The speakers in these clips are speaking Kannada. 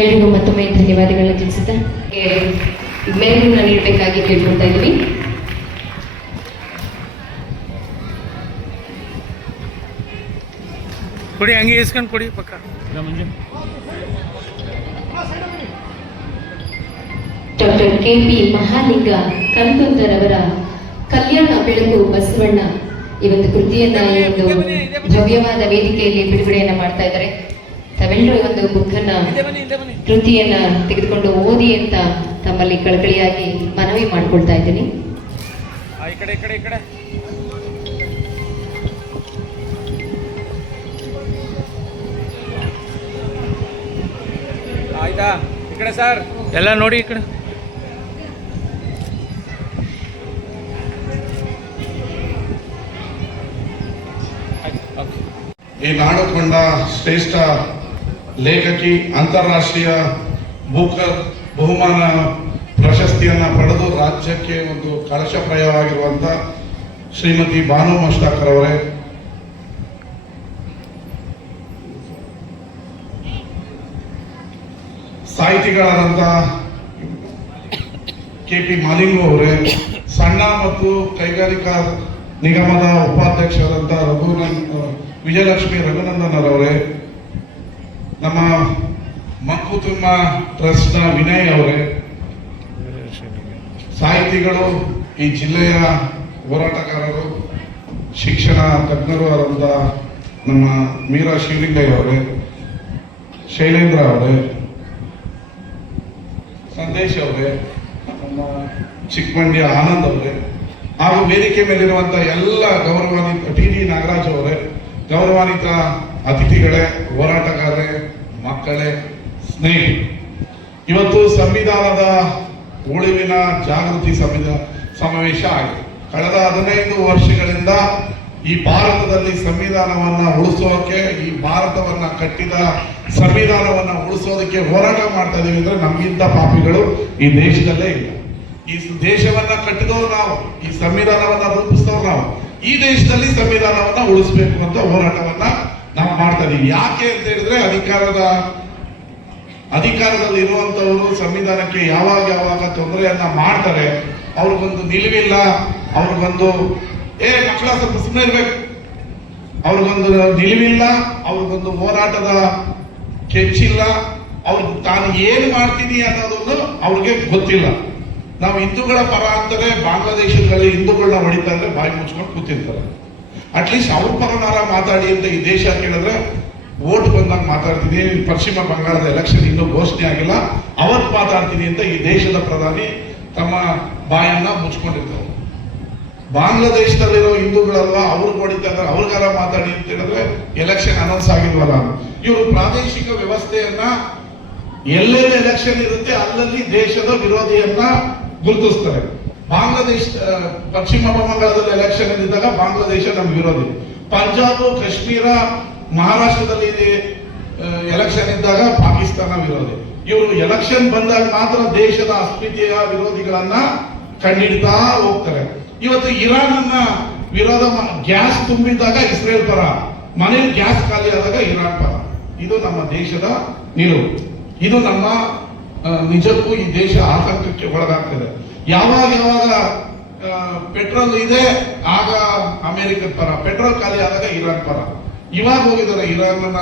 ಎಲ್ಲರಿಗೂ ಮತ್ತೊಮ್ಮೆ ಧನ್ಯವಾದಗಳನ್ನ ತಿಳಿಸುತ್ತಾ ಮೆರಗನ್ನ ನೀಡಬೇಕಾಗಿ ಕೇಳ್ಕೊಳ್ತಾ ಇದ್ದೀವಿ. ಕೊಡಿ, ಹಂಗೆ ಇಸ್ಕೊಂಡು ಕೊಡಿ ಪಕ್ಕ. Doctor K P. ಮಹಾಲಿಂಗ ಕಲ್ತುಂದರವರ ಕಲ್ಯಾಣ ಬೆಳಕು ಬಸವಣ್ಣ ಈ ಒಂದು ಕೃತಿಯನ್ನ ಈ ಒಂದು ಭವ್ಯವಾದ ವೇದಿಕೆಯಲ್ಲಿ ಬಿಡುಗಡೆಯನ್ನ ಮಾಡ್ತಾ ಇದ್ದಾರೆ. ತಾವೆಲ್ಲರೂ ಒಂದು ಬುಕ್ಕನ್ನ ಕೃತಿಯನ್ನ ತೆಗೆದುಕೊಂಡು ಓದಿ ಅಂತ ತಮ್ಮಲ್ಲಿ ಕಳಕಳಿಯಾಗಿ ಮನವಿ ಮಾಡ್ಕೊಳ್ತಾ ಇದ್ದೀನಿ. ಆಯ್ತಾ, ಈ ಕಡೆ ಸರ್ ಎಲ್ಲ ನೋಡಿ, ಈ ಕಡೆ ಈ ನಾಡು ಕಂಡ ಶ್ರೇಷ್ಠ ಲೇಖಕಿ, ಅಂತಾರಾಷ್ಟ್ರೀಯ ಬೂಕರ್ ಬಹುಮಾನ ಪ್ರಶಸ್ತಿಯನ್ನ ಪಡೆದು ರಾಜ್ಯಕ್ಕೆ ಒಂದು ಕಳಶಪ್ರಾಯವಾಗಿರುವಂತ ಶ್ರೀಮತಿ ಬಾನು ಮಸ್ತಾಕರ್ ಅವರೇ, ಸಾಹಿತಿಗಳಾದಂತ ಕೆ.ಪಿ. ಮಾಲಿಂಗ ಅವರೇ, ಸಣ್ಣ ಮತ್ತು ಕೈಗಾರಿಕಾ ನಿಗಮದ ಉಪಾಧ್ಯಕ್ಷರಾದಂಥ ವಿಜಯಲಕ್ಷ್ಮಿ ರಘುನಂದನ್ ಅವರೇ, ನಮ್ಮ ಮಂಕುತಿಮ್ಮ ಟ್ರಸ್ಟ್ನ ವಿನಯ್ ಅವರೇ, ಸಾಹಿತಿಗಳು, ಈ ಜಿಲ್ಲೆಯ ಹೋರಾಟಗಾರರು, ಶಿಕ್ಷಣ ತಜ್ಞರು ಆದಂಥ ನಮ್ಮ ಮೀರಾ ಶಿವಲಿಂಗಯ್ಯ ಅವರೇ, ಶೈಲೇಂದ್ರ ಅವರೇ, ಸಂದೇಶ್ ಅವರೇ, ನಮ್ಮ ಚಿಕ್ಕಮಂಡ್ಯ ಆನಂದ್ ಅವರೇ, ಹಾಗೂ ವೇದಿಕೆ ಮೇಲಿರುವಂತಹ ಎಲ್ಲ ಗೌರವಾನ್ವಿತ ಟಿ.ಡಿ. ನಾಗರಾಜ್ ಅವರೇ, ಗೌರವಾನ್ವಿತ ಅತಿಥಿಗಳೇ, ಹೋರಾಟಗಾರರೇ, ಮಕ್ಕಳೇ, ಸ್ನೇಹಿತರೆ, ಇವತ್ತು ಸಂವಿಧಾನದ ಉಳಿವಿನ ಜಾಗೃತಿ ಸಮಾವೇಶ ಆಗಿದೆ. ಕಳೆದ 15 ವರ್ಷಗಳಿಂದ ಈ ಭಾರತದಲ್ಲಿ ಸಂವಿಧಾನವನ್ನ ಉಳಿಸೋಕೆ, ಈ ಭಾರತವನ್ನ ಕಟ್ಟಿದ ಸಂವಿಧಾನವನ್ನ ಉಳಿಸೋದಕ್ಕೆ ಹೋರಾಟ ಮಾಡ್ತಾ ಇದೀವಿ ಅಂದ್ರೆ ನಮಗಿಂತ ಪಾಪಿಗಳು ಈ ದೇಶದಲ್ಲೇ ಇಲ್ಲ. ಈ ದೇಶವನ್ನ ಕಟ್ಟಿದವರು ನಾವು, ಈ ಸಂವಿಧಾನವನ್ನ ರೂಪಿಸಿದವರು ನಾವು. ಈ ದೇಶದಲ್ಲಿ ಸಂವಿಧಾನವನ್ನ ಉಳಿಸಬೇಕು ಅಂತ ಹೋರಾಟವನ್ನ ನಾವು ಮಾಡ್ತಾ ಇದೀವಿ. ಯಾಕೆ ಅಂತ ಹೇಳಿದ್ರೆ ಅಧಿಕಾರದಲ್ಲಿ ಇರುವಂತವರು ಸಂವಿಧಾನಕ್ಕೆ ಯಾವಾಗ ತೊಂದರೆಯನ್ನ ಮಾಡ್ತಾರೆ, ಅವ್ರಿಗೊಂದು ನಿಲುವಿಲ್ಲ, ಅವ್ರಿಗೊಂದು ಮಕ್ಕಳ ಸ್ವಲ್ಪ ಸುಮ್ಮನೆ ಇರ್ಬೇಕು, ಅವ್ರಿಗೊಂದು ನಿಲುವಿಲ್ಲ, ಅವ್ರಿಗೊಂದು ಹೋರಾಟದ ಕೆಚ್ಚಿಲ್ಲ, ಅವ್ರು ತಾನು ಏನು ಮಾಡ್ತೀನಿ ಅನ್ನೋದನ್ನು ಅವ್ರಿಗೆ ಗೊತ್ತಿಲ್ಲ. ನಾವು ಹಿಂದೂಗಳ ಪರ ಅಂತಾರೆ, ಬಾಂಗ್ಲಾದೇಶದಲ್ಲಿ ಹಿಂದೂಗಳನ್ನ ಹೊಡಿತಾ ಅಂದ್ರೆ ಬಾಯಿ ಮುಚ್ಕೊಂಡು ಕೂತಿರ್ತಾರೆ. ಅಟ್ಲೀಸ್ಟ್ ಅವ್ರ ಪರನಾರ ಮಾತಾಡಿ ಅಂತ ಈ ದೇಶ ಕೇಳಿದ್ರೆ ವೋಟ್ ಬಂದಾಗ ಮಾತಾಡ್ತೀನಿ, ಪಶ್ಚಿಮ ಬಂಗಾಳದ ಎಲೆಕ್ಷನ್ ಇನ್ನೂ ಘೋಷಣೆ ಆಗಿಲ್ಲ, ಅವತ್ತು ಮಾತಾಡ್ತೀನಿ ಅಂತ ಈ ದೇಶದ ಪ್ರಧಾನಿ ತಮ್ಮ ಬಾಯನ್ನ ಮುಚ್ಕೊಂಡಿರ್ತಾರೆ. ಬಾಂಗ್ಲಾದೇಶದಲ್ಲಿರೋ ಹಿಂದೂಗಳಲ್ವಾ, ಅವ್ರಿಗೆ ಹೊಡಿತಾ ಇದ್ದಾರೆ, ಅವ್ರಿಗಾರ ಮಾತಾಡಿ ಅಂತ ಹೇಳಿದ್ರೆ ಎಲೆಕ್ಷನ್ ಅನೌನ್ಸ್ ಆಗಿಲ್ವಲ್ಲ. ಇವರು ಪ್ರಾದೇಶಿಕ ವ್ಯವಸ್ಥೆಯನ್ನ ಎಲ್ಲೆಲ್ಲಿ ಎಲೆಕ್ಷನ್ ಇರುತ್ತೆ ಅಲ್ಲಲ್ಲಿ ದೇಶದ ವಿರೋಧಿಯನ್ನ ಗುರುತಿಸ್ತಾರೆ. ಬಾಂಗ್ಲಾದೇಶ, ಪಶ್ಚಿಮ ಬಂಗಾಳದಲ್ಲಿ ಎಲೆಕ್ಷನ್ ಇದ್ದಾಗ ಬಾಂಗ್ಲಾದೇಶ ನಮ್ಮ ವಿರೋಧಿ, ಪಂಜಾಬ್, ಕಾಶ್ಮೀರ, ಮಹಾರಾಷ್ಟ್ರದಲ್ಲಿ ಎಲೆಕ್ಷನ್ ಇದ್ದಾಗ ಪಾಕಿಸ್ತಾನ ವಿರೋಧಿ. ಇವರು ಎಲೆಕ್ಷನ್ ಬಂದಾಗ ಮಾತ್ರ ದೇಶದ ಅಸ್ಮಿತೆಯ ವಿರೋಧಿಗಳನ್ನ ಕಂಡಿಡ್ತಾ ಹೋಗ್ತಾರೆ. ಇವತ್ತು ಇರಾನ್ ಅನ್ನ ವಿರೋಧ, ಗ್ಯಾಸ್ ತುಂಬಿದಾಗ ಇಸ್ರೇಲ್ ಪರ, ಮನೇಲಿ ಗ್ಯಾಸ್ ಖಾಲಿ ಆದಾಗ ಇರಾನ್ ಪರ. ಇದು ನಮ್ಮ ದೇಶದ ನಿಲುವು. ಇದು ನಮ್ಮ ನಿಜಕ್ಕೂ ಈ ದೇಶ ಆತಂಕಕ್ಕೆ ಒಳಗಾಗ್ತದೆ. ಯಾವಾಗ ಪೆಟ್ರೋಲ್ ಇದೆ ಆಗ ಅಮೆರಿಕದ ಪರ, ಪೆಟ್ರೋಲ್ ಖಾಲಿ ಆದಾಗ ಇರಾನ್ ಪರ. ಇವಾಗ ಹೋಗಿದ್ದಾರೆ ಇರಾನ್ನ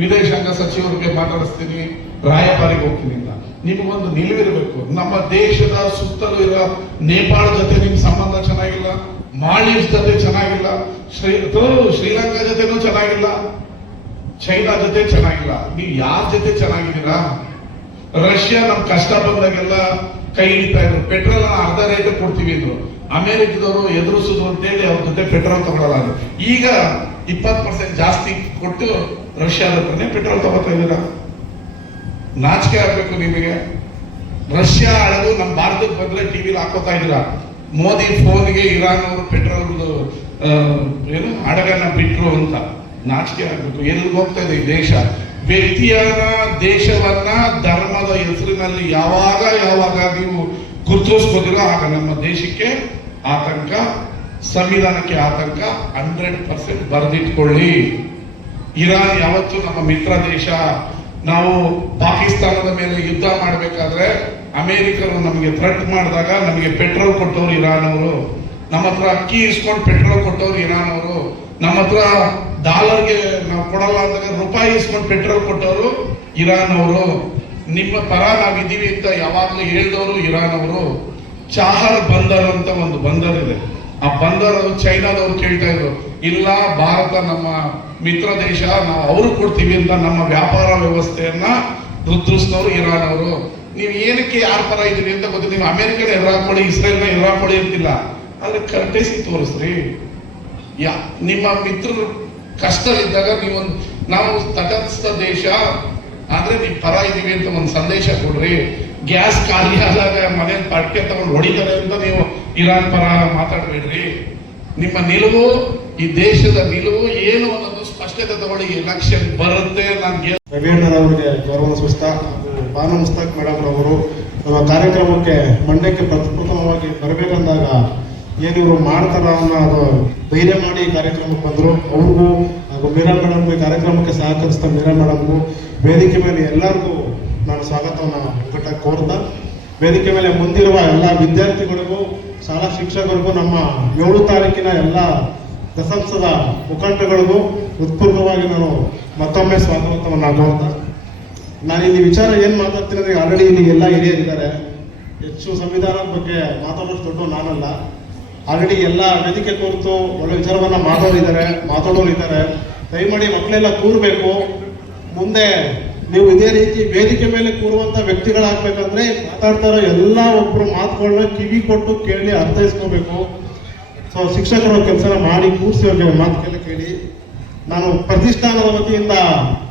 ವಿದೇಶಾಂಗ ಸಚಿವರಿಗೆ ಮಾತಾಡಿಸ್ತೀನಿ, ರಾಯಭಾರಿಗೆ ಹೋಗ್ತೀನಿ ಅಂತ. ನಿಮಗೊಂದು ನಿಲುವಿರಬೇಕು. ನಮ್ಮ ದೇಶದ ಸುತ್ತಲೂ ಇರೋ ನೇಪಾಳ ಜೊತೆ ನಿಮ್ ಸಂಬಂಧ ಚೆನ್ನಾಗಿಲ್ಲ, ಮಾಲ್ಡೀವ್ಸ್ ಜೊತೆ ಚೆನ್ನಾಗಿಲ್ಲ, ಶ್ರೀಲಂಕಾ ಜೊತೆನೂ ಚೆನ್ನಾಗಿಲ್ಲ, ಚೈನಾ ಜೊತೆ ಚೆನ್ನಾಗಿಲ್ಲ. ನೀವು ಯಾರ ಜೊತೆ ಚೆನ್ನಾಗಿದ್ದೀರಾ? ರಷ್ಯಾ ನಮ್ ಕಷ್ಟ ಬಂದಾಗೆಲ್ಲ ಕೈ ಹಿಡಿತಾ ಇದ್ರು, ಪೆಟ್ರೋಲ್ ಅರ್ಧ ರೇಟ್ ಕೊಡ್ತೀವಿ ಅಂದ್ರು. ಅಮೆರಿಕದವರು ಎದುರಿಸುದು ಅಂತೇಳಿ ಅವ್ರ ಜೊತೆ ಪೆಟ್ರೋಲ್ ತಗೊಳ್ಳಲ್ಲ. ಈಗ 20% ಜಾಸ್ತಿ ಕೊಟ್ಟು ರಷ್ಯಾದ ಹತ್ರನೇ ಪೆಟ್ರೋಲ್ ತಗೋತಾ ಇದ್ದೀರಾ. ನಾಚಿಕೆ ಆಗ್ಬೇಕು ನಿಮಗೆ. ರಷ್ಯಾ ಅಳದು ನಮ್ಮ ಭಾರತಕ್ಕೆ ಬಂದ್ರೆ ಟಿವಿಲಿ ಹಾಕೋತಾ ಇದ್ದೀರಾ. ಮೋದಿ ಫೋನ್ಗೆ ಇರಾನ್ ಅವರು ಪೆಟ್ರೋಲ್ ಹಡಗನ್ನ ಬಿಟ್ರು ಅಂತ. ನಾಚಿಕೆ ಆಗ್ಬೇಕು. ಎಲ್ಲಿಗೆ ಹೋಗ್ತಾ ಇದೆ ಈ ದೇಶ? ವ್ಯಕ್ತಿಯನ್ನ, ದೇಶವನ್ನ ಧರ್ಮದ ಹೆಸರಿನಲ್ಲಿ ಯಾವಾಗ ನೀವು ಗುರುತಿಸ್ಕೋದಿರೋ ಆಗ ನಮ್ಮ ದೇಶಕ್ಕೆ ಆತಂಕ, ಸಂವಿಧಾನಕ್ಕೆ ಆತಂಕ 100% ಬರೆದಿಟ್ಕೊಳ್ಳಿ. ಇರಾನ್ ಯಾವತ್ತು ನಮ್ಮ ಮಿತ್ರ ದೇಶ, ನಾವು ಪಾಕಿಸ್ತಾನದ ಮೇಲೆ ಯುದ್ಧ ಮಾಡಬೇಕಾದ್ರೆ ಅಮೆರಿಕರು ನಮಗೆ ಥ್ರೆಟ್ ಮಾಡಿದಾಗ ನಮಗೆ ಪೆಟ್ರೋಲ್ ಕೊಟ್ಟವ್ರು ಇರಾನ್ ಅವರು, ನಮ್ಮ ಹತ್ರ ಅಕ್ಕಿ ಇಸ್ಕೊಂಡು ಪೆಟ್ರೋಲ್ ಕೊಟ್ಟವ್ರು ಇರಾನ್ ಅವರು, ನಮ್ಮ ಹತ್ರ ಡಾಲರ್ಗೆ ನಾವು ಕೊಡಲ್ಲ ಅಂದಾಗ ರೂಪಾಯಿ ಇಸ್ಕೊಂಡು ಪೆಟ್ರೋಲ್ ಕೊಟ್ಟವರು ಇರಾನ್ ಅವರು, ನಿಮ್ಮ ಪರ ನಾವಿದ್ದೀವಿ ಅಂತ ಯಾವಾಗಲೂ ಹೇಳಿದವರು ಇರಾನ್ ಅವರು. ಚಾಹರ್ ಬಂದರ್ ಅಂತ ಒಂದು ಬಂದರ್ ಇದೆ, ಆ ಬಂದರ್ ಚೈನಾದವ್ರು ಕೇಳ್ತಾ ಇದ್ರು, ಇಲ್ಲ ಭಾರತ ನಮ್ಮ ಮಿತ್ರ ದೇಶ, ನಾವು ಅವರು ಕೊಡ್ತೀವಿ ಅಂತ ನಮ್ಮ ವ್ಯಾಪಾರ ವ್ಯವಸ್ಥೆಯನ್ನ ವೃದ್ಧಿಸಿದವರು ಇರಾನ್ ಅವರು. ನೀವು ಏನಕ್ಕೆ ಯಾರ ಪರ ಇದ್ದೀರಿ ಅಂತ ಗೊತ್ತಿಲ್ಲ, ನೀವು ಅಮೆರಿಕನ ಎದುರಾಕೊಳ್ಳಿ, ಇಸ್ರೇಲ್ನ ಎದುರಾಕೊಳ್ಳಿ ಅಂತಿಲ್ಲ, ಆದ್ರೆ ಕರ್ಟೇಸಿ ತೋರಿಸ್ರಿ. ನಿಮ್ಮ ಮಿತ್ರರು ಕಷ್ಟದಲ್ಲಿದ್ದಾಗ ನೀವೊಂದು ನಾವು ತಟಸ್ಥ ದೇಶ ಆದ್ರೆ ನೀವು ಪರ ಇದೀವಿ ಅಂತ ಒಂದು ಸಂದೇಶ ಕೊಡ್ರಿ. ಗ್ಯಾಸ್ ಖಾಲಿ ಆದಾಗ ಮನೇಲಿ ಪಟ್ಕೆ ತಗೊಂಡು ಹೊಡಿತಾರೆ ಅಂತ ನೀವು ಇರಾನ್ ಪರ ಮಾತಾಡಬೇಡ್ರಿ. ನಿಮ್ಮ ನಿಲುವು, ಈ ದೇಶದ ನಿಲುವು ಏನು ಅನ್ನೋದು ಸ್ಪಷ್ಟತೆ ತಗೊಳ್ಳಿ. ಎಲೆಕ್ಷನ್ ಬರುತ್ತೆ. ನನ್ಗೆ ರವೀಣ್ಣರವರಿಗೆ ಗೌರವ ಸೂಚಿಸ್ತಾ ಬಾನು ಮುಸ್ತಾಕ್ ಮೇಡಮ್ ಅವರು ನಮ್ಮ ಕಾರ್ಯಕ್ರಮಕ್ಕೆ ಮಂಡ್ಯಕ್ಕೆ ಪ್ರಥಮವಾಗಿ ಬರಬೇಕಂದಾಗ ಏನಿವರು ಮಾಡ್ತಾರ ಅನ್ನೋದು ಧೈರ್ಯ ಮಾಡಿ ಕಾರ್ಯಕ್ರಮಕ್ಕೆ ಬಂದರು. ಅವ್ರಿಗೂ ಹಾಗೂ ಮೀರಾ ಮೇಡಮ್ಗೆ ಕಾರ್ಯಕ್ರಮಕ್ಕೆ ಸಹಕರಿಸಿದ ಮೀರಾ ಮೇಡಮ್ಗೂ ವೇದಿಕೆ ಮೇಲೆ ಎಲ್ಲರಿಗೂ ನಾನು ಸ್ವಾಗತವನ್ನು ಒಗ್ಗಟ್ಟಾಗಿ ಕೋರ್ತಾ, ವೇದಿಕೆ ಮೇಲೆ ಮುಂದಿರುವ ಎಲ್ಲ ವಿದ್ಯಾರ್ಥಿಗಳಿಗೂ ಶಾಲಾ ಶಿಕ್ಷಕರಿಗೂ ನಮ್ಮ 7 ತಾರೀಕಿನ ಎಲ್ಲ ದಸಂಸದ ಮುಖಂಡಗಳಿಗೂ ಹೃತ್ಪೂರ್ವಕವಾಗಿ ನಾನು ಮತ್ತೊಮ್ಮೆ ಸ್ವಾಗತವನ್ನು ಕೋರ್ತಾ, ನಾನು ಇಲ್ಲಿ ವಿಚಾರ ಏನು ಮಾತಾಡ್ತೀನಿ ಅಂದರೆ ಆಲ್ರೆಡಿ ಇಲ್ಲಿ ಎಲ್ಲ ಹಿರಿಯರಿದ್ದಾರೆ. ಹೆಚ್ಚು ಸಂವಿಧಾನದ ಬಗ್ಗೆ ಮಾತಾಡೋಷ್ಟು ದೊಡ್ಡ ನಾನಲ್ಲ. ಆಲ್ರೆಡಿ ಎಲ್ಲ ವೇದಿಕೆ ಕುರಿತು ಒಳ್ಳೆ ವಿಚಾರವನ್ನ ಮಾತಾಡೋರು ಇದ್ದಾರೆ. ದಯಮಾಡಿ ಮಕ್ಕಳೆಲ್ಲ ಕೂರಬೇಕು. ಮುಂದೆ ನೀವು ಇದೇ ರೀತಿ ವೇದಿಕೆ ಮೇಲೆ ಕೂರುವಂತ ವ್ಯಕ್ತಿಗಳಾಗಬೇಕಂದ್ರೆ ಮಾತಾಡ್ತಾ ಇರೋ ಎಲ್ಲ ಒಬ್ಬರು ಮಾತುಗಳನ್ನ ಕಿವಿ ಕೊಟ್ಟು ಕೇಳಿ ಅರ್ಥೈಸ್ಕೋಬೇಕು. ಸೊ ಶಿಕ್ಷಕರ ಕೆಲಸ ಮಾಡಿ ಕೂರಿಸಿ ಅವ್ರಿಗೆ ಮಾತುಕೆಲ್ಲ ಕೇಳಿ. ನಾನು ಪ್ರತಿಷ್ಠಾನದ ವತಿಯಿಂದ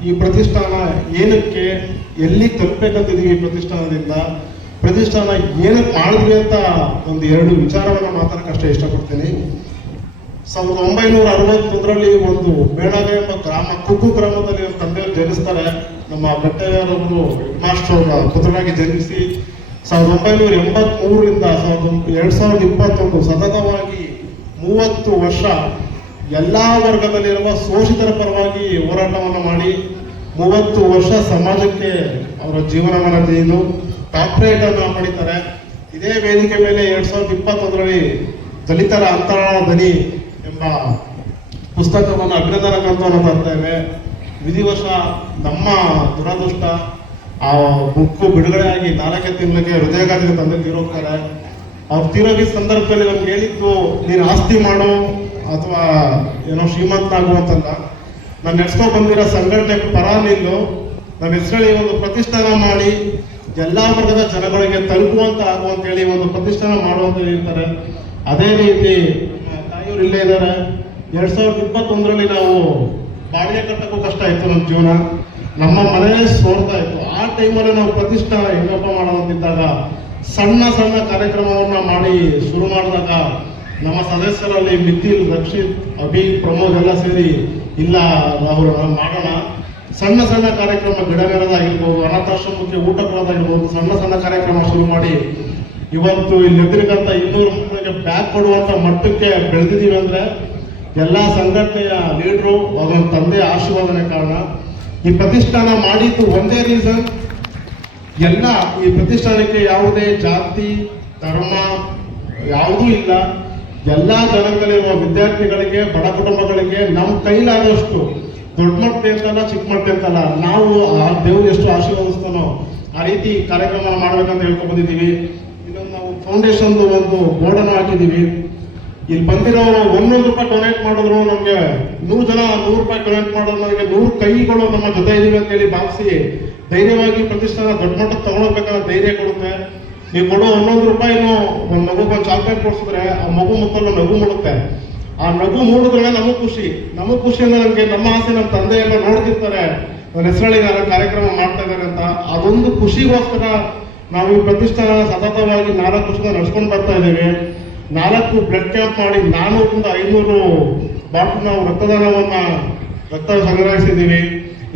ಈ ಪ್ರತಿಷ್ಠಾನ ಏನಕ್ಕೆ ಎಲ್ಲಿ ತಲುಪಬೇಕಂತಿದ್ದೀವಿ, ಪ್ರತಿಷ್ಠಾನ ಏನಕ್ಕೆ ಮಾಡಿದ್ವಿ ಅಂತ ಒಂದು 2 ವಿಚಾರವನ್ನು ಮಾತಾಡೋಕ್ಕಷ್ಟೇ ಇಷ್ಟಪಡ್ತೀನಿ. 1961ರಲ್ಲಿ ಒಂದು ಬೇಡಗೆ ಎಂಬ ಗ್ರಾಮ, ಕುಕ್ಕು ಗ್ರಾಮದಲ್ಲಿ ಒಂದು ತಂದೆಯವರು ಜನಿಸ್ತಾರೆ. ನಮ್ಮ ಬೆಟ್ಟಯ್ಯರವರು ಮಾಸ್ಟರ್ ಪುತ್ರನಾಗಿ ಜನಿಸಿ 1983ರಿಂದ 2021 ಸತತವಾಗಿ 30 ವರ್ಷ ಎಲ್ಲ ವರ್ಗದಲ್ಲಿರುವ ಶೋಷಿತರ ಪರವಾಗಿ ಹೋರಾಟವನ್ನು ಮಾಡಿ 30 ವರ್ಷ ಸಮಾಜಕ್ಕೆ ಅವರ ಜೀವನವನ್ನು ತೆಗೆದು ಡಾಕ್ಟರೇಟ್ ಅನ್ನು ಪಡಿತಾರೆ. ಇದೇ ವೇದಿಕೆ ಮೇಲೆ 2021ರಲ್ಲಿ ದಲಿತರ ಅಂತರಾಳ ಧ್ವನಿ ಎಂಬ ಪುಸ್ತಕವನ್ನು ಅಭಿನಂದನಾ ಗ್ರಂಥವನ್ನು ತರ್ತೇವೆ. ವಿಧಿವಶ ನಮ್ಮ ದುರದೃಷ್ಟ ಆ ಬುಕ್ಕು ಬಿಡುಗಡೆಯಾಗಿ 4 ತಿಂಗಳಿಗೆ ಹೃದಯಾಘಾತಕ್ಕೆ ತಂದೆ ತೀರೋಗ್ತಾರೆ. ಅವ್ರು ತೀರೋಗಿದ್ದ ಸಂದರ್ಭದಲ್ಲಿ ನಮ್ಗೆ ಹೇಳಿದ್ದು, ನೀನು ಆಸ್ತಿ ಮಾಡು ಅಥವಾ ಏನೋ ಶ್ರೀಮಂತನಾಗುವಂತಲ್ಲ, ನಾನು ನೆಡ್ಸ್ಕೊಂಡು ಬಂದಿರೋ ಸಂಘಟನೆ ಪರ ನಿಲ್ಲು, ನನ್ನ ಹೆಸರಲ್ಲಿ ಒಂದು ಪ್ರತಿಷ್ಠಾನ ಮಾಡಿ ಎಲ್ಲ ವರ್ಗದ ಜನಗಳಿಗೆ ತಲುಪುವಂತ ಆಗುವಂತೇಳಿ ಒಂದು ಪ್ರತಿಷ್ಠಾನ ಮಾಡುವಂತ ಹೇಳ್ತಾರೆ. ಅದೇ ರೀತಿ ತಾಯಿಯವರು ಇಲ್ಲೇ ಇದ್ದಾರೆ. 2021ರಲ್ಲಿ ನಾವು ಬಾಡಿಗೆ ಕಟ್ಟಕ್ಕೂ ಕಷ್ಟ ಇತ್ತು, ನಮ್ಮ ಜೀವನ, ನಮ್ಮ ಮನೆ ಸೋರ್ತಾ ಇತ್ತು. ಆ ಟೈಮಲ್ಲಿ ನಾವು ಪ್ರತಿಷ್ಠಾನ ಹೆಂಗಪ್ಪ ಮಾಡೋದಂತಿದ್ದಾಗ ಸಣ್ಣ ಸಣ್ಣ ಕಾರ್ಯಕ್ರಮವನ್ನ ಮಾಡಿ ಶುರು ಮಾಡಿದಾಗ ನಮ್ಮ ಸದಸ್ಯರಲ್ಲಿ ಮಿಥಿಲ್, ರಕ್ಷಿತ್, ಅಭಿ, ಪ್ರಮೋದ್ ಎಲ್ಲ ಸೇರಿ ಇಲ್ಲ ಅವರು ಮಾಡೋಣ, ಸಣ್ಣ ಸಣ್ಣ ಕಾರ್ಯಕ್ರಮ, ಗಿಡ ನೆಡೋದಾಗಿರ್ಬೋದು, ಅನಾಥಾಶ್ರಮಕ್ಕೆ ಊಟ ಕೊಡೋದಾಗಿರ್ಬೋದು, ಸಣ್ಣ ಸಣ್ಣ ಕಾರ್ಯಕ್ರಮ ಶುರು ಮಾಡಿ ಇವತ್ತು ಇಲ್ಲಿ ಎದುರಿಗಂತ 200 ಮಕ್ಕಳಿಗೆ ಬ್ಯಾಗ್ ಕೊಡುವಂತ ಮಟ್ಟಕ್ಕೆ ಬೆಳೆದಿದ್ದೀವಿ. ಅಂದ್ರೆ ಎಲ್ಲ ಸಂಘಟನೆಯ ಲೀಡ್ರು ಅದೊಂದು ತಂದೆ ಆಶೀರ್ವಾದನೆ ಕಾರಣ. ಈ ಪ್ರತಿಷ್ಠಾನ ಮಾಡಿದ್ದು ಒಂದೇ ರೀಸನ್, ಎಲ್ಲ ಈ ಪ್ರತಿಷ್ಠಾನಕ್ಕೆ ಯಾವುದೇ ಜಾತಿ ಧರ್ಮ ಯಾವುದೂ ಇಲ್ಲ. ಎಲ್ಲ ಜನಾಂಗದಲ್ಲಿರುವ ವಿದ್ಯಾರ್ಥಿಗಳಿಗೆ, ಬಡ ಕುಟುಂಬಗಳಿಗೆ ನಮ್ಮ ಕೈಲಾದಷ್ಟು, ದೊಡ್ಡ ಮಟ್ಟೆ ಅಂತಲ್ಲ ಚಿಕ್ಕ ಮಟ್ಟೆ ಅಂತಲ್ಲ, ನಾವು ಆ ದೇವ್ರು ಎಷ್ಟು ಆಶೀರ್ವದಿಸ್ತಾನೋ ಆ ರೀತಿ ಕಾರ್ಯಕ್ರಮ ಮಾಡ್ಬೇಕಂತ ಹೇಳ್ಕೊಂಡು ಬಂದಿದ್ದೀವಿ. ಇದೊಂದು ನಾವು ಫೌಂಡೇಶನ್ ಒಂದು ಬೋರ್ಡನ್ನು ಹಾಕಿದ್ದೀವಿ. ಇಲ್ಲಿ ಬಂದಿರೋರು 1 ರೂಪಾಯಿ ಡೊನೇಟ್ ಮಾಡಿದ್ರು ನಮಗೆ 100 ಜನ 100 ರೂಪಾಯಿ ಡೊನೇಟ್ ಮಾಡೋದು, ನನಗೆ 100 ಕೈಗಳು ನಮ್ಮ ಜೊತೆ ಇದೀವಿ ಅಂತ ಹೇಳಿ ಭಾವಿಸಿ ಧೈರ್ಯವಾಗಿ ಪ್ರತಿಷ್ಠಾನ ದೊಡ್ಡ ಮಟ್ಟಕ್ಕೆ ತಗೊಳ್ಬೇಕಾದ್ರೆ ಧೈರ್ಯ ಕೊಡುತ್ತೆ. ನೀವು ಕೊಡೋ 11 ರೂಪಾಯಿನೂ ಒಂದು ಮಗುಗೆ ಒಂದು ಚಾಕ್ಲೇಟ್ ಕೊಡಿಸಿದ್ರೆ ಆ ಮಗು ಮುತ್ತಲ್ಲ ನಗು ಮೂಡುತ್ತೆ. ಆ ನಗು ಮೂಡಿದ್ರೆ ನಮಗ್ ಖುಷಿ ಅಂದ್ರೆ ನಮಗೆ ನಮ್ಮ ಆಸೆ, ನಮ್ಮ ತಂದೆ ಎಲ್ಲ ನೋಡ್ತಿರ್ತಾರೆ ನನ್ನ ಹೆಸರಲ್ಲಿ ನಾನು ಕಾರ್ಯಕ್ರಮ ಮಾಡ್ತಾ ಇದ್ದಾರೆ ಅಂತ. ಅದೊಂದು ಖುಷಿಗೋಸ್ಕರ ನಾವು ಈ ಪ್ರತಿಷ್ಠಾನ ಸತತವಾಗಿ 4 ವರ್ಷದಿಂದ ನಡೆಸ್ಕೊಂಡು ಬರ್ತಾ ಇದ್ದೇವೆ. 4 ಬ್ಲಡ್ ಕ್ಯಾಂಪ್ ಮಾಡಿ 400ರಿಂದ 500 ಬಾಟಲ್ ನಾವು ರಕ್ತ ಸಂಗ್ರಹಿಸಿದ್ದೀವಿ.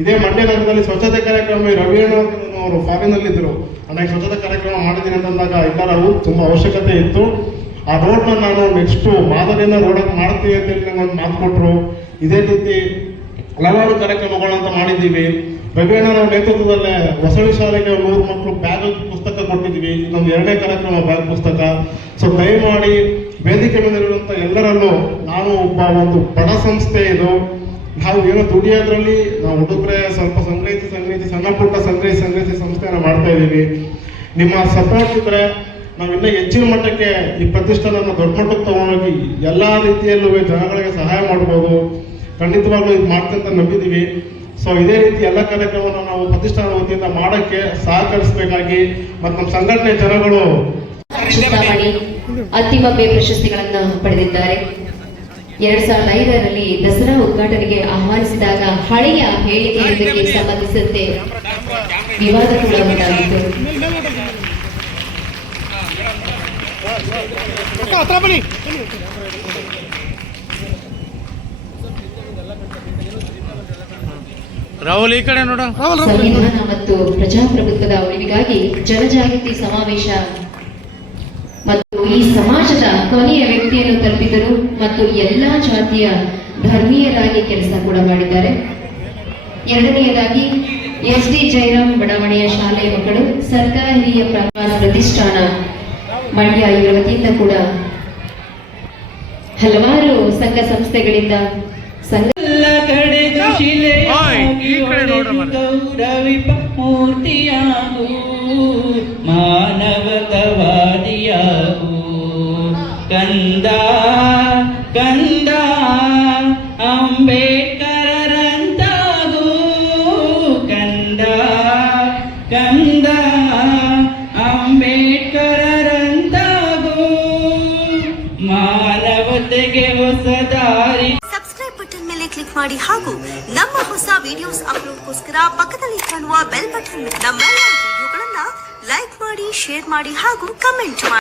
ಇದೇ ಮಂಡ್ಯ ನಗರದಲ್ಲಿ ಸ್ವಚ್ಛತೆ ಕಾರ್ಯಕ್ರಮ ರವಿಯಣ್ಣ ಅವರು ಫಾರಿನಲ್ಲಿದ್ದರು, ನನಗೆ ಸ್ವಚ್ಛತೆ ಕಾರ್ಯಕ್ರಮ ಮಾಡಿದ್ದೀನಿ ಅಂತಂದಾಗ ಎಲ್ಲರೂ ತುಂಬ ಅವಶ್ಯಕತೆ ಇತ್ತು. ಆ ರೋಡ್ನ ನಾನು ನೆಕ್ಸ್ಟ್ ಮಾದರಿನ ರೋಡನ್ನು ಮಾಡ್ತೀವಿ ಅಂತೇಳಿ ನಂಗೆ ಒಂದು ಮಾತು ಕೊಟ್ಟರು. ಇದೇ ರೀತಿ ಹಲವಾರು ಕಾರ್ಯಕ್ರಮಗಳಂತ ಮಾಡಿದ್ದೀವಿ. ರವಿಯಣ್ಣನವರ ನೇತೃತ್ವದಲ್ಲೇ ಹೊಸಳ್ಳಿ ಶಾಲೆಗೆ 100 ಮಕ್ಕಳು ಬ್ಯಾಗ್ ಪುಸ್ತಕ ಕೊಟ್ಟಿದ್ವಿ. ನಮ್ದು 2ನೇ ಕಾರ್ಯಕ್ರಮ ಬ್ಯಾಗ್ ಪುಸ್ತಕ. ಸೊ ದಯಮಾಡಿ ವೇದಿಕೆ ಮೇಲಿರುವಂಥ ಎಲ್ಲರಲ್ಲೂ, ನಾನು ಒಬ್ಬ ಒಂದು ಬಡ ಸಂಸ್ಥೆ ಇದು, ನಾವು ಏನೋ ದುಡಿಯೋದ್ರಲ್ಲಿ ನಾವು ಹುಡುಗರೆ ಸ್ವಲ್ಪ ಸಂಗ್ರಹಿಸಿ ಸಣ್ಣ ಪುಟ್ಟ ಸಂಗ್ರಹಿಸಿ ಸಂಸ್ಥೆಯನ್ನು ಮಾಡ್ತಾ ಇದ್ದೀವಿ. ನಿಮ್ಮ ಸಪೋರ್ಟ್ ಇದ್ರೆ ನಾವು ಇನ್ನೂ ಹೆಚ್ಚಿನ ಮಟ್ಟಕ್ಕೆ ಈ ಪ್ರತಿಷ್ಠಾನವನ್ನು ದೊಡ್ಡ ಮಟ್ಟಕ್ಕೆ ತಗೊಂಡೋಗಿ ಎಲ್ಲ ರೀತಿಯಲ್ಲೂ ಜನಗಳಿಗೆ ಸಹಾಯ ಮಾಡ್ಬೋದು. ಖಂಡಿತವಾಗ್ಲೂ ಇದು ಮಾಡ್ತಂತ ನಂಬಿದ್ದೀವಿ. ಸೊ ಇದೇ ರೀತಿ ಎಲ್ಲ ಕಾರ್ಯಕ್ರಮವನ್ನು ನಾವು ಪ್ರತಿಷ್ಠಾನ ವತಿಯಿಂದ ಮಾಡೋಕ್ಕೆ ಸಹಕರಿಸಬೇಕಾಗಿ ಮತ್ತು ನಮ್ಮ ಸಂಘಟನೆ ಜನಗಳು ಚಿಂತಾಮಣಿ ಅತ್ತಿಮಬ್ಬೆ ಪ್ರಶಸ್ತಿಗಳನ್ನ ಪಡೆದಿದ್ದಾರೆ. 2005ರಲ್ಲಿ ದಸರಾ ಉದ್ಘಾಟನೆಗೆ ಆಹ್ವಾನಿಸಿದಾಗ ಹಳೆಯ ಹೇಳಿಕೆಯೊಂದಕ್ಕೆ ಸಂಬಂಧಿಸಿದಂತೆ ವಿವಾದ ಕೂಡ ಉಂಟಾಗಿತ್ತು. ರಾಹುಲ್ ಈ ಕಡೆ ನೋಡ. ಸಂವಿಧಾನ ಮತ್ತು ಪ್ರಜಾಪ್ರಭುತ್ವದ ಉಳಿವಿಗಾಗಿ ಜನಜಾಗೃತಿ ಸಮಾವೇಶ ಮತ್ತು ಈ ಸಮಾಜದ ಕೊನೆಯ ವ್ಯಕ್ತಿಯನ್ನು ತಲುಪಿದರು ಮತ್ತು ಎಲ್ಲಾ ಜಾತಿಯ ಧರ್ಮೀಯರಾಗಿ ಕೆಲಸ ಕೂಡ ಮಾಡಿದ್ದಾರೆ. 2ನೇದಾಗಿ SD ಜಯರಾಮ್ ಬಡಾವಣೆಯ ಶಾಲೆಯ ಮಕ್ಕಳು ಸರ್ಕಾರ ಹಿರಿಯ ಪ್ರತಿಷ್ಠಾನ ಮಂಡ್ಯ ಇವರ ವತಿಯಿಂದ ಕೂಡ ಹಲವಾರು ಸಂಘ ಸಂಸ್ಥೆಗಳಿಂದ ಮೂರ್ತಿಯಾಗು ಮಾನವತವಾದಿಯಾಗು ಕಂದ ಕಂದ ಅಂಬೇಡ್ಕರರಂತಾಗು ಕಂದ ಕಂದ ಅಂಬೇಡ್ಕರರಂತಾಗು ಮಾನವತೆಗೆ ಹೊಸ ದಾರಿ. ಸಬ್ಸ್ಕ್ರೈಬ್ ಬಟನ್ ಮೇಲೆ ಕ್ಲಿಕ್ ಮಾಡಿ ಹಾಗೂ ನಮ್ಮ ಹೊಸ ವಿಡಿಯೋಸ್ ಅಪ್ಲೋಡ್ಗೋಸ್ಕರ ಪಕ್ಕದಲ್ಲಿ ಕಾಣುವ ಬೆಲ್ ಬಟನ್ ನಮ್ಮೆಲ್ಲ ವಿಡಿಯೋಗಳನ್ನ ಲೈಕ್ ಮಾಡಿ, ಶೇರ್ ಮಾಡಿ ಹಾಗೂ ಕಮೆಂಟ್ ಮಾಡಿ.